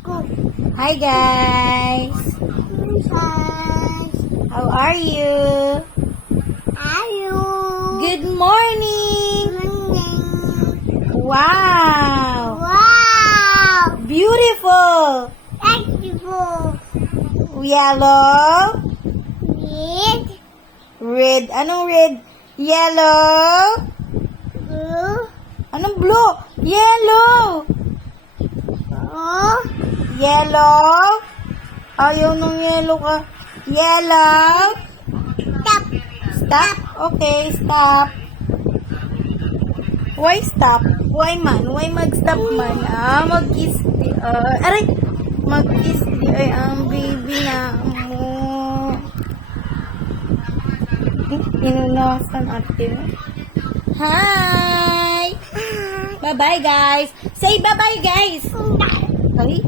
Hi guys! How are you? Good morning! Wow! Beautiful! Yellow? Red. Anong red? Yellow? Anong blue? Yellow! Yellow? Ayaw nung yellow ka. Yellow? Stop? Okay, stop. Why stop? Why man? Why mag-stop man? Mag-kiss. Aray! Mag-kiss. Ay, ang baby na mo. Inunasan ate mo. Hi! Bye-bye, guys. Say bye-bye, guys. Ay,